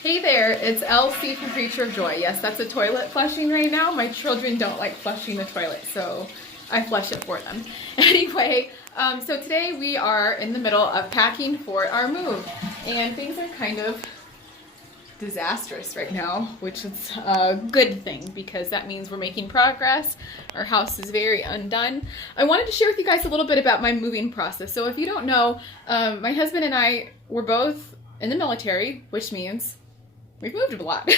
Hey there, it's Elsie from Creature of Joy. Yes, that's a toilet flushing right now. My children don't like flushing the toilet, so I flush it for them. Anyway, so today we are in the middle of packing for our move, and things are kind of disastrous right now, which is a good thing because that means we're making progress. Our house is very undone. I wanted to share with you guys a little bit about my moving process. So if you don't know, my husband and I were both in the military, which means we've moved a lot.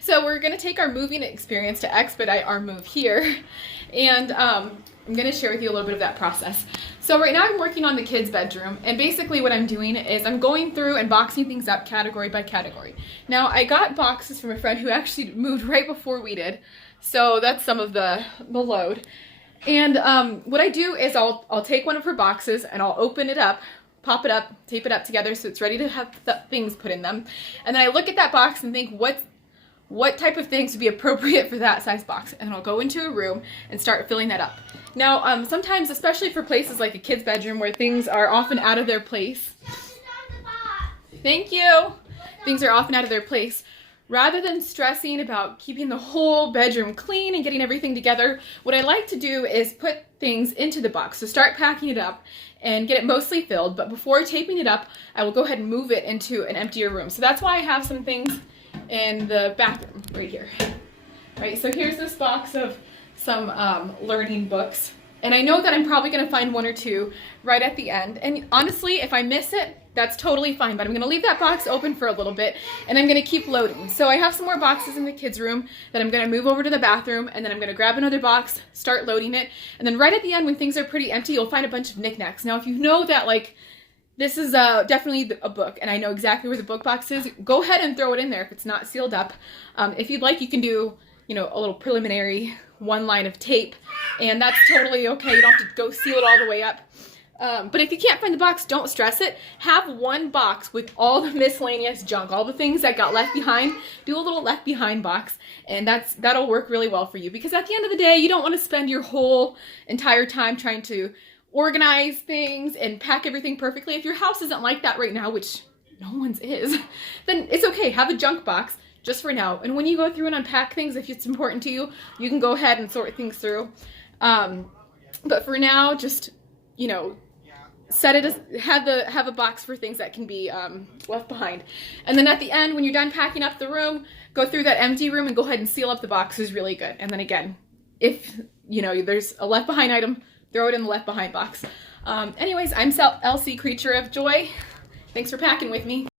So we're going to take our moving experience to expedite our move here. And I'm going to share with you a little bit of that process. So right now I'm working on the kids' bedroom, and basically what I'm doing is I'm going through and boxing things up category by category. Now I got boxes from a friend who actually moved right before we did, so that's some of the load. And what I do is I'll take one of her boxes and I'll open it up, pop it up, tape it up together so it's ready to have things put in them. And then I look at that box and think what type of things would be appropriate for that size box. And I'll go into a room and start filling that up. Now, sometimes, especially for places like a kid's bedroom where things are often out of their place. Thank you. Things are often out of their place. Rather than stressing about keeping the whole bedroom clean and getting everything together, what I like to do is put things into the box. So start packing it up and get it mostly filled, but before taping it up, I will go ahead and move it into an emptier room. So that's why I have some things in the bathroom right here. Right, so here's this box of some learning books. And I know that I'm probably going to find one or two right at the end. And honestly, if I miss it, that's totally fine. But I'm going to leave that box open for a little bit, and I'm going to keep loading. So I have some more boxes in the kids' room that I'm going to move over to the bathroom, and then I'm going to grab another box, start loading it. And then right at the end, when things are pretty empty, you'll find a bunch of knickknacks. Now, if you know that, like, this is definitely a book, and I know exactly where the book box is, go ahead and throw it in there if it's not sealed up. If you'd like, you can do, you know, a little preliminary one line of tape, and that's totally okay. You don't have to go seal it all the way up. But if you can't find the box, don't stress it. Have one box with all the miscellaneous junk, all the things that got left behind. Do a little left behind box, and that'll work really well for you, because at the end of the day, you don't want to spend your whole entire time trying to organize things and pack everything perfectly. If your house isn't like that right now, which no one's is, then it's okay. Have a junk box just for now. And when you go through and unpack things, if it's important to you, you can go ahead and sort things through. But for now, just, you know, set it as, have a box for things that can be left behind. And then at the end, when you're done packing up the room, go through that empty room and go ahead and seal up the boxes really good. And then again, if, you know, there's a left behind item, throw it in the left behind box. Anyways, I'm Elsie, Creature of Joy. Thanks for packing with me.